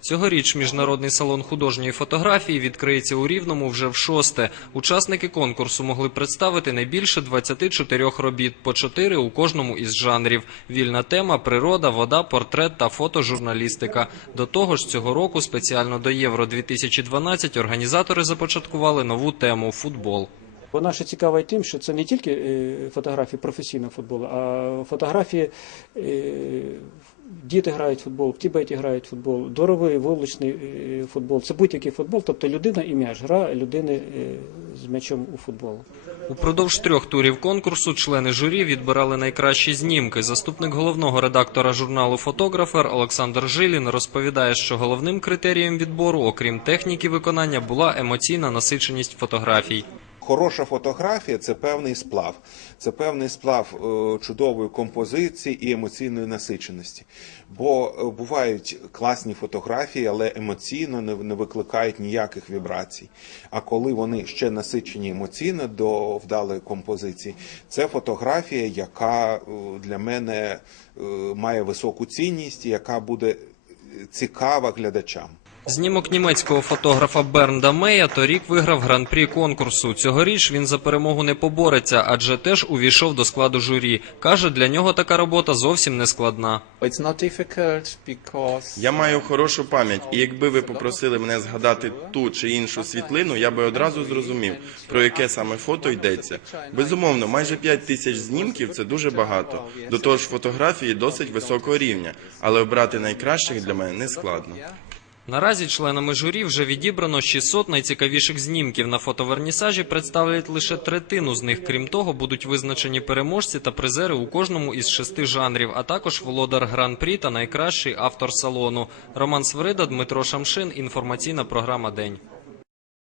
Цьогоріч міжнародний салон художньої фотографії відкриється у Рівному вже в шосте. Учасники конкурсу могли представити не більше 24 робіт, по 4 у кожному із жанрів. Вільна тема, природа, вода, портрет та фотожурналістика. До того ж, цього року спеціально до Євро 2012 організатори започаткували нову тему футбол. Вона ще цікава й тим, що це не тільки е, фотографії професійного футболу, а фотографії е, діти грають в футбол, в Тібеті грають в футбол, дворовий, вуличний е, футбол. Це будь-який футбол, тобто людина і м'яч, гра людини е, з м'ячом у футбол. Упродовж трьох турів конкурсу члени журі відбирали найкращі знімки. Заступник головного редактора журналу Фотографер Олександр Жилін розповідає, що головним критерієм відбору, окрім техніки виконання, була емоційна насиченість фотографій. Хороша фотографія це певний сплав. Це певний сплав е, чудової композиції і емоційної насиченості. Бо е, бувають класні фотографії, але емоційно не, викликають ніяких вібрацій. А коли вони ще насичені емоційно до вдалої композиції, це фотографія, яка е, для мене має високу цінність, яка буде цікава глядачам. Знімок німецького фотографа Бернда Мея торік виграв гран-прі конкурсу. Цьогоріч він за перемогу не побореться, адже теж увійшов до складу журі. Каже, для нього така робота зовсім не складна. Я маю хорошу пам'ять, і якби ви попросили мене згадати ту чи іншу світлину, я би одразу зрозумів, про яке саме фото йдеться. Безумовно, майже 5 тисяч знімків це дуже багато. До того ж, фотографії досить високого рівня, але обрати найкращих для мене не складно. Наразі членами журі вже відібрано 600 найцікавіших знімків. На фотовернісажі представлять лише третину з них. Крім того, будуть визначені переможці та призери у кожному із шести жанрів, а також володар гран-прі та найкращий автор салону. Роман Свирида, Дмитро Шамшин. Інформаційна програма День.